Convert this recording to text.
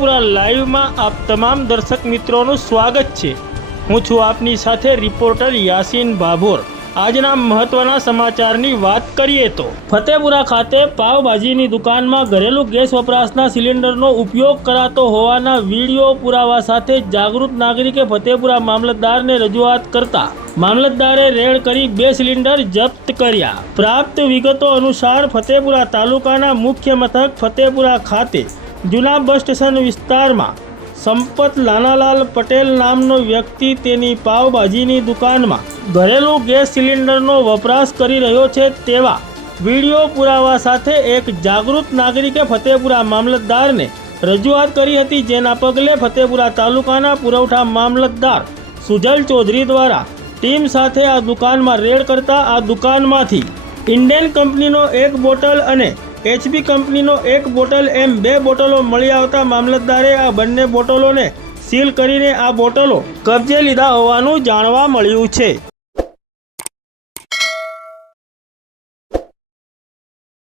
ફતેપુરા લાઈવમાં આપ તમામ દર્શક મિત્રોનું સ્વાગત છે। હું છું આપની સાથે રિપોર્ટર યાસીન ભાભોર। આજના મહત્વના સમાચારની વાત કરીએ તો ફતેપુરા ખાતે પાવભાજીની દુકાનમાં ઘરેલું ગેસ વપરાશના સિલિન્ડરનો ઉપયોગ કરાતો હોવાના વિડીયો પુરાવા સાથે જાગૃત નાગરિકે ફતેપુરા મામલતદારને રજૂઆત કરતા મામલતદારે રેડ કરી 2 સિલિન્ડર જપ્ત કર્યા। પ્રાપ્ત વિગતો અનુસાર ફતેપુરા તાલુકાના મુખ્ય મથક ફતેપુરા ખાતે જૂના બસ સ્ટેશન વિસ્તારમાં સંપત લાનાલાલ પટેલ નામનો વ્યક્તિ તેની પાવભાજીની દુકાનમાં ઘરેલું ગેસ સિલિન્ડરનો વપરાશ કરી રહ્યો છે તેવા વિડીયો પુરાવા સાથે એક જાગૃત નાગરિકે ફતેપુરા મામલતદારને રજૂઆત કરી હતી, જેના પગલે ફતેપુરા તાલુકાના પુરવઠા મામલતદાર સુજલ ચૌધરી દ્વારા ટીમ સાથે આ દુકાનમાં રેડ કરતા આ દુકાનમાંથી ઇન્ડિયન કંપનીનો 1 બોટલ અને HP કંપનીનો 1 બોટલ એમ 2 બોટલો મળી આવતા મામલતદારે આ બંને બોટલોને સીલ કરીને આ બોટલો કબજે લીધા હોવાનું જાણવા મળ્યું છે।